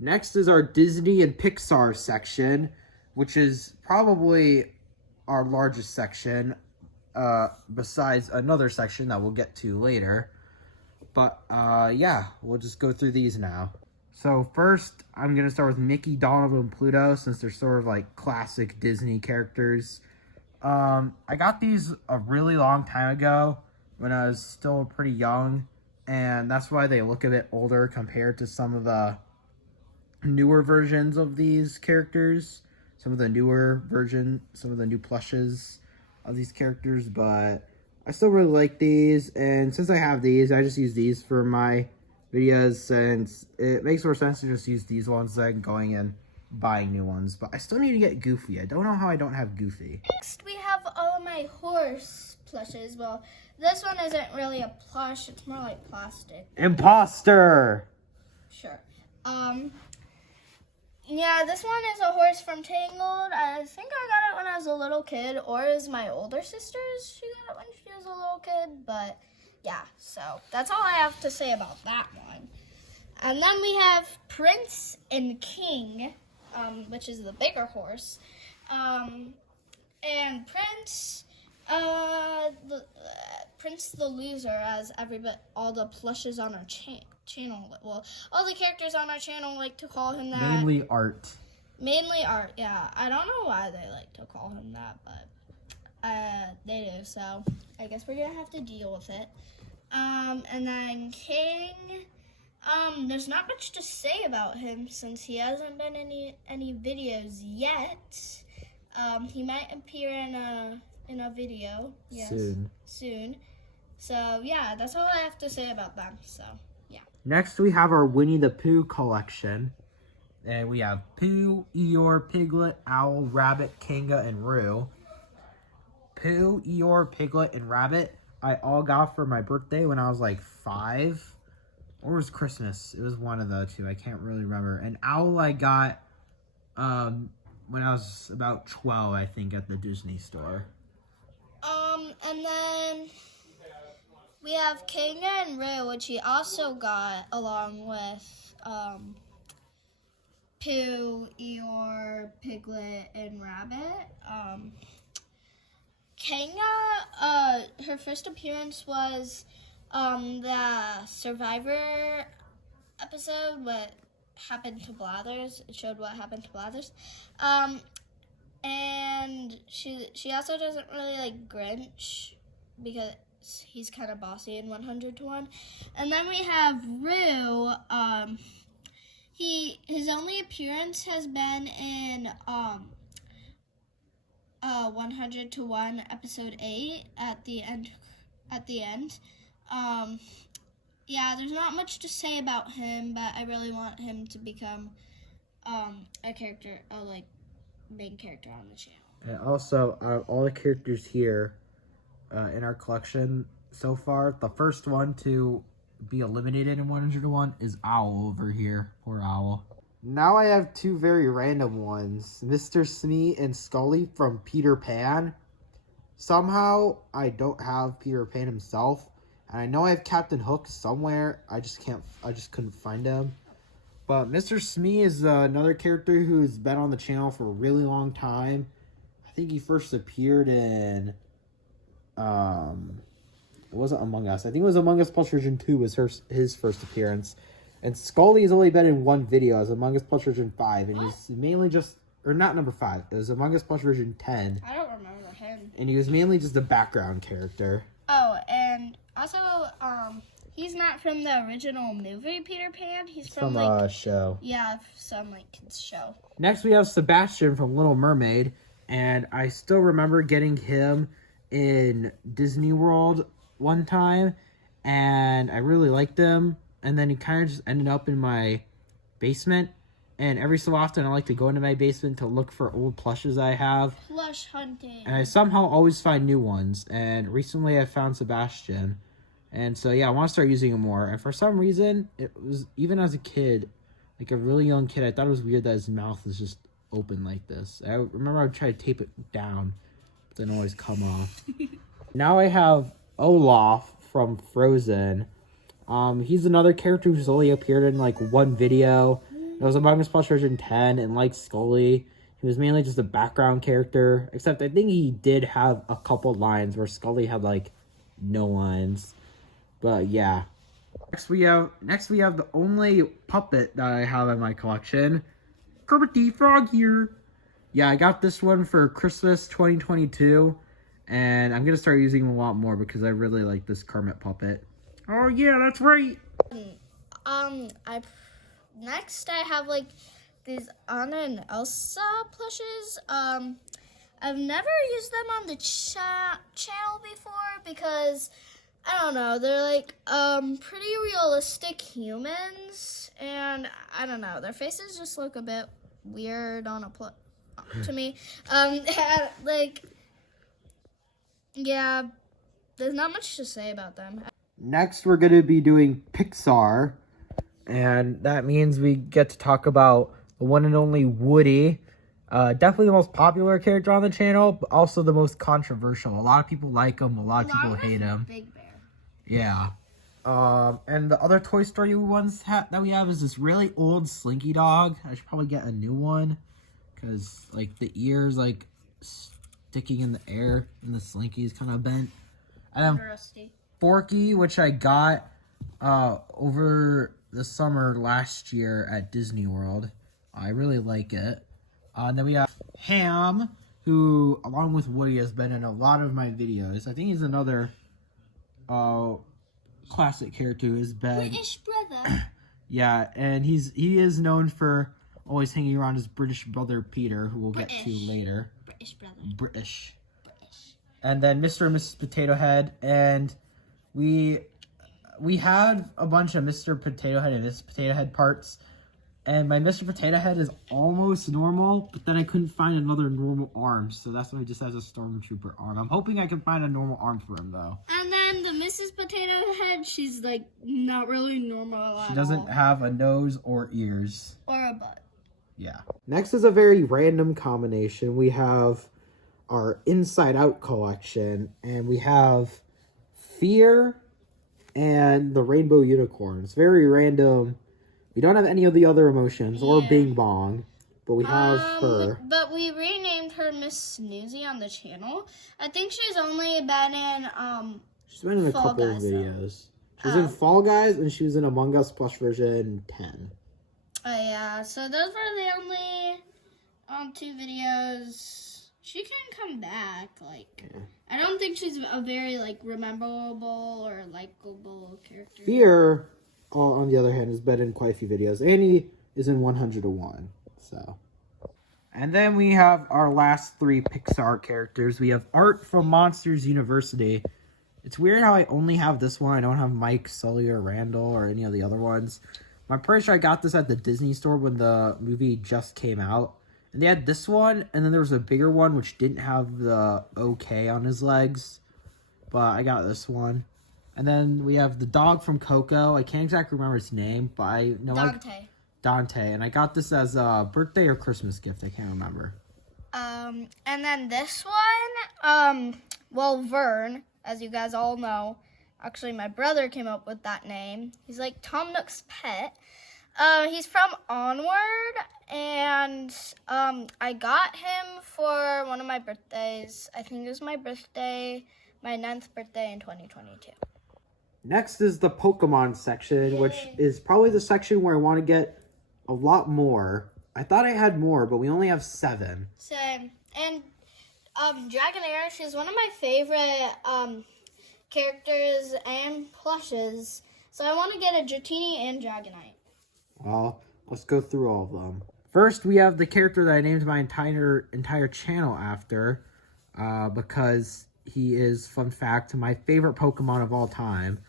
Next is our Disney and Pixar section, which is probably our largest section, besides another section that we'll get to later. But yeah, we'll just go through these now. So first, I'm going to start with Mickey, Donald, and Pluto, since they're sort of like classic Disney characters. I got these a really long time ago when I was still pretty young, and that's why they look a bit older compared to some of the newer versions of these characters. Some of the new plushes of these characters, but I still really like these, and since I have these, I just use these for my videos, since it makes more sense to just use these ones than going and buying new ones. But I still need to get Goofy. I don't know how I don't have Goofy. Next, we have all of my horse plushes. Well, this one isn't really a plush, it's more like plastic. Imposter! Sure. Yeah, this one is a horse from Tangled. I think I got it when I was a little kid, or is my older sister's. She got it when she was a little kid, but yeah, so that's all I have to say about that one. And then we have Prince and King, which is the bigger horse. And Prince, Prince the loser, as all the plushes on our channel, well, all the characters on our channel like to call him that. Mainly Art. Mainly Art, yeah. I don't know why they like to call him that, but they do, so I guess we're gonna have to deal with it. And then King, there's not much to say about him since he hasn't been in any videos yet. He might appear in a video. Yes, soon. So yeah, that's all I have to say about them. So yeah. Next, we have our Winnie the Pooh collection. And we have Pooh, Eeyore, Piglet, Owl, Rabbit, Kanga, and Roo. Pooh, Eeyore, Piglet, and Rabbit I all got for my birthday when I was like 5. Or it was Christmas. It was one of the two. I can't really remember. And Owl I got when I was about 12, I think, at the Disney store. And then we have Kanga and Roo, which he also got along with Pooh, Eeyore, Piglet, and Rabbit. Kanga, her first appearance was the Survivor episode, What Happened to Blathers. It showed what happened to Blathers. And she also doesn't really like Grinch because he's kind of bossy in 100 to 1. And then we have Roo. His only appearance has been in 100 to 1 episode 8 at the end. Yeah, there's not much to say about him, but I really want him to become a character, main character on the channel. And also, all the characters here in our collection so far, the first one to be eliminated in 100 to 1 is Owl over here. Poor Owl. Now I have two very random ones. Mr. Smee and Scully from Peter Pan. Somehow, I don't have Peter Pan himself. And I know I have Captain Hook somewhere. I just couldn't find him. But Mr. Smee is another character who's been on the channel for a really long time. I think he first appeared in, it wasn't Among Us. I think it was Among Us Plus Version 2 was his first appearance. And Scully has only been in one video as Among Us Plus Version 5. And he's mainly just, or not number 5. It was Among Us Plus Version 10. I don't remember him. And he was mainly just a background character. Oh, and also, he's not from the original movie Peter Pan. He's from a show. Yeah, some kids show. Next, we have Sebastian from Little Mermaid. And I still remember getting him in Disney World one time. And I really liked him. And then he kind of just ended up in my basement. And every so often, I like to go into my basement to look for old plushes I have. Plush hunting. And I somehow always find new ones. And recently, I found Sebastian. And so, yeah, I want to start using him more. And for some reason, it was, even as a kid, like a really young kid, I thought it was weird that his mouth is just open like this. I remember I would try to tape it down, but then always come off. Now I have Olaf from Frozen. He's another character who's only appeared in like one video. It was Among Us Plush version 10, and like Scully, he was mainly just a background character, except I think he did have a couple lines where Scully had like no lines. But yeah. Next we have the only puppet that I have in my collection, Kermit the Frog here. Yeah, I got this one for Christmas 2022, and I'm gonna start using him a lot more because I really like this Kermit puppet. Oh yeah, that's right. Next I have like these Anna and Elsa plushes. I've never used them on the channel before because I don't know, they're like pretty realistic humans, and I don't know, their faces just look a bit weird on a to me. Like, yeah, there's not much to say about them. Next, we're going to be doing Pixar, and that means we get to talk about the one and only Woody. Definitely the most popular character on the channel, but also the most controversial. A lot of people like him, a lot of people hate him. Big Bear. Yeah. And the other Toy Story ones that we have is this really old Slinky dog. I should probably get a new one, because like the ears like sticking in the air, and the Slinky is kind of bent. And then Rusty. Forky, which I got over the summer last year at Disney World. I really like it. And then we have Ham, who, along with Woody, has been in a lot of my videos. I think he's another classic character who's been... British brother. Yeah, and he is known for always hanging around his British brother, Peter, who we'll get to later. British brother. British. And then Mr. and Mrs. Potato Head, and we had a bunch of Mr. Potato Head and Mrs. Potato Head parts, and my Mr. Potato Head is almost normal, but then I couldn't find another normal arm, so that's why he just has a Stormtrooper arm. I'm hoping I can find a normal arm for him, though. And then the Mrs. Potato Head, she's like not really normal at all. She doesn't have a nose or ears. Or a butt. Yeah. Next is a very random combination. We have our Inside Out collection, and we have Fear and the Rainbow Unicorn. It's very random. We don't have any of the other emotions or Bing Bong, but we have her. But we renamed her Miss Snoozy on the channel. I think she's only been in She's been in a couple of videos. She was in Fall Guys, and she was in Among Us Plush version 10. Oh yeah, so those were the only 2 videos. She can come back, like, I don't think she's a very, like, rememberable or likable character. Fear, on the other hand, has been in quite a few videos. Annie is in 101, so. And then we have our last 3 Pixar characters. We have Art from Monsters University. It's weird how I only have this one. I don't have Mike, Sully, or Randall, or any of the other ones. I'm pretty sure I got this at the Disney store when the movie just came out. And they had this one, and then there was a bigger one which didn't have the OK on his legs. But I got this one. And then we have the dog from Coco. I can't exactly remember his name, but I know Dante. And I got this as a birthday or Christmas gift. I can't remember. And then this one, Vern, as you guys all know. Actually, my brother came up with that name. He's like Tom Nook's pet. He's from Onward, and I got him for one of my birthdays. I think it was my 9th birthday in 2022. Next is the Pokemon section, which is probably the section where I want to get a lot more. I thought I had more, but we only have 7. Same. And Dragonair, she's one of my favorite characters and plushes. So I want to get a Dratini and Dragonite. Well, let's go through all of them. First, we have the character that I named my entire channel after, because he is, fun fact, my favorite Pokemon of all time.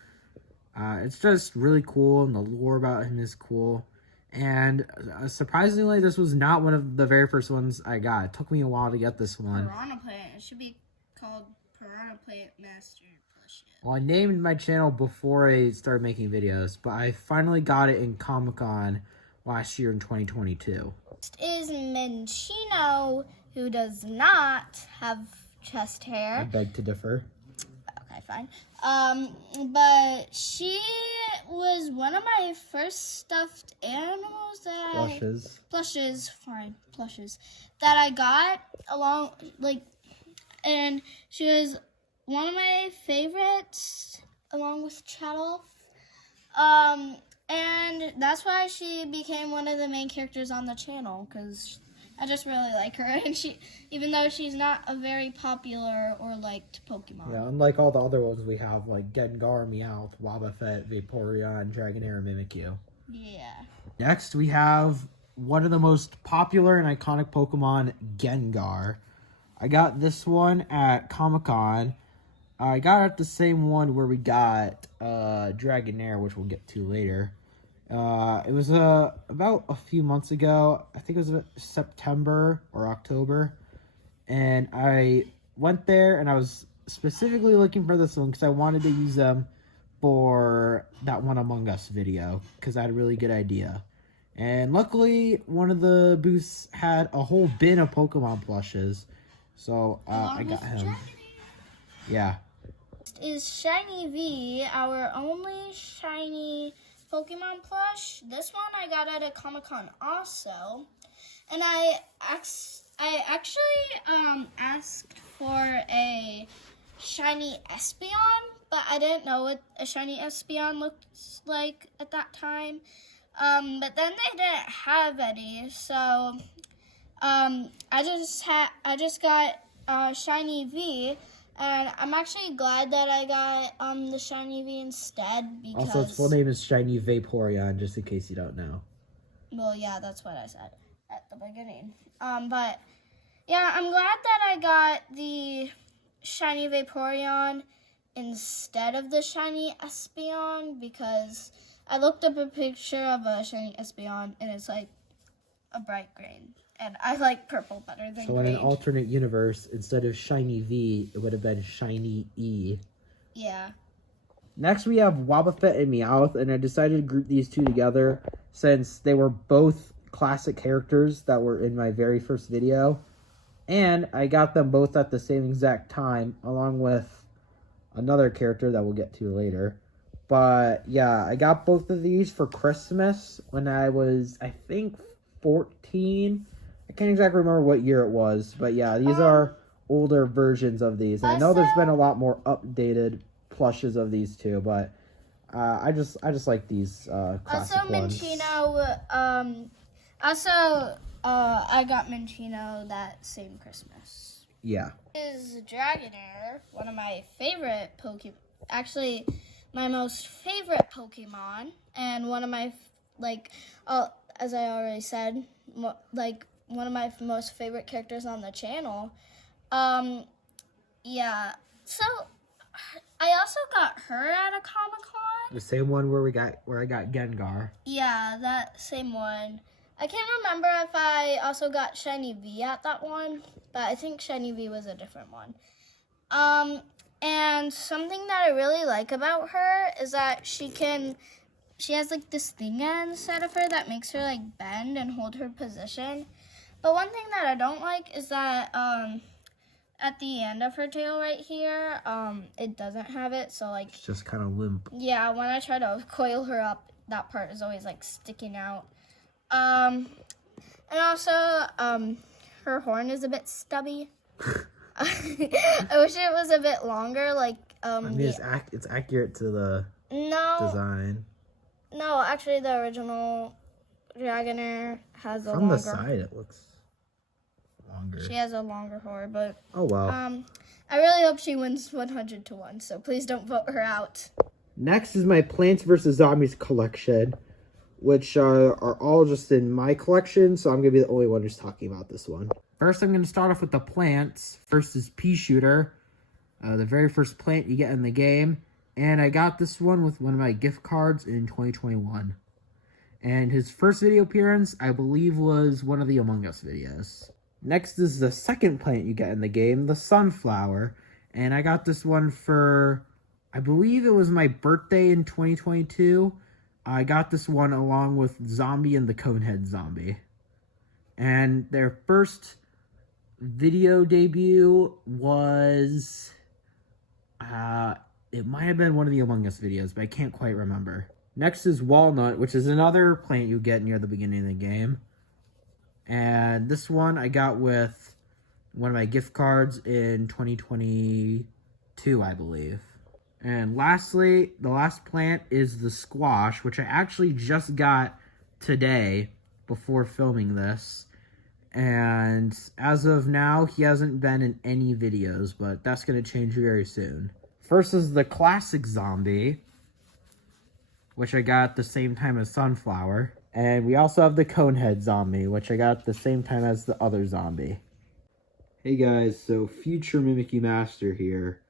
It's just really cool, and the lore about him is cool. And surprisingly, this was not one of the very first ones I got. It took me a while to get this one. Piranha Plant. It should be called Piranha Plant Master Plush. Well, I named my channel before I started making videos, but I finally got it in Comic-Con last year in 2022. Next is Minchino, who does not have chest hair. I beg to differ. Okay, fine. But she was one of my first stuffed animals that plushes that I got along, like, and she was one of my favorites along with Chattel. And that's why she became one of the main characters on the channel, because I just really like her, and even though she's not a very popular or liked Pokemon. Yeah, unlike all the other ones we have, like Gengar, Meowth, Wobbuffet, Vaporeon, Dragonair, and Mimikyu. Yeah. Next, we have one of the most popular and iconic Pokemon, Gengar. I got this one at Comic-Con. I got it the same one where we got Dragonair, which we'll get to later. It was about a few months ago. I think it was September or October. And I went there and I was specifically looking for this one because I wanted to use them for that one Among Us video because I had a really good idea. And luckily, one of the booths had a whole bin of Pokemon plushes. So I got him. Yeah. Is Shiny V, our only shiny Pokemon plush. This one I got at a Comic-Con also. And I actually asked for a shiny Espeon, but I didn't know what a shiny Espeon looks like at that time. But then they didn't have any, so I just got shiny V. And I'm actually glad that I got the shiny V instead because... Also, its full name is Shiny Vaporeon, just in case you don't know. Well, yeah, that's what I said at the beginning. But, yeah, I'm glad that I got the shiny Vaporeon instead of the shiny Espeon because I looked up a picture of a shiny Espeon and it's like a bright green. And I like purple better than green. So in an alternate universe, instead of Shiny V, it would have been Shiny E. Yeah. Next, we have Wobbuffet and Meowth, and I decided to group these two together since they were both classic characters that were in my very first video. And I got them both at the same exact time, along with another character that we'll get to later. But, yeah, I got both of these for Christmas when I was, I think, 14. I can't exactly remember what year it was, but yeah, these are older versions of these. And I know there's been a lot more updated plushes of these too, but I just like these classic ones. I got Minchino that same Christmas. Yeah. Is Dragonair, one of my favorite Pokemon. Actually, my most favorite Pokemon, and one of my as I already said, one of my most favorite characters on the channel. Yeah. So I also got her at a Comic-Con. The same one where I got Gengar. Yeah, that same one. I can't remember if I also got Shiny V at that one, but I think Shiny V was a different one. And something that I really like about her is that she has like this thing inside of her that makes her like bend and hold her position. But one thing that I don't like is that at the end of her tail right here, it doesn't have it. So like it's just kind of limp. Yeah, when I try to coil her up, that part is always like sticking out. And also, her horn is a bit stubby. I wish it was a bit longer. Like I mean, it's accurate to the design. No, actually, the original Dragonair has a From longer... the side, it looks longer. She has a longer horn, but... Oh, well. I really hope she wins 100-1, so please don't vote her out. Next is my Plants vs. Zombies collection, which are all just in my collection, so I'm going to be the only one who's talking about this one. First, I'm going to start off with the plants. First is Pea Shooter, the very first plant you get in the game. And I got this one with one of my gift cards in 2021. And his first video appearance, I believe, was one of the Among Us videos. Next is the second plant you get in the game, the Sunflower. And I got this one for, I believe it was my birthday in 2022. I got this one along with Zombie and the Conehead Zombie. And their first video debut was... it might have been one of the Among Us videos, but I can't quite remember. Next is Walnut, which is another plant you get near the beginning of the game. And this one I got with one of my gift cards in 2022, I believe. And lastly, the last plant is the squash, which I actually just got today before filming this. And as of now, he hasn't been in any videos, but that's going to change very soon. First is the classic zombie, which I got at the same time as Sunflower. And we also have the Conehead zombie, which I got at the same time as the other zombie. Hey guys, so Future Mimikyu Master here.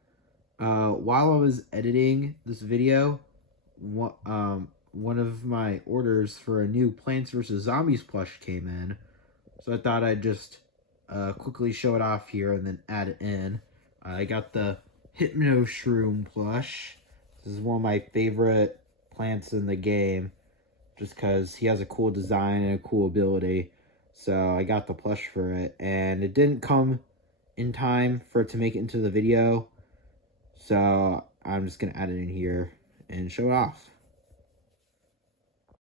While I was editing this video, one of my orders for a new Plants vs. Zombies plush came in. So I thought I'd just quickly show it off here and then add it in. I got the Hypno Shroom plush. This is one of my favorite plants in the game, just because he has a cool design and a cool ability. So I got the plush for it, and it didn't come in time for it to make it into the video. So I'm just going to add it in here and show it off.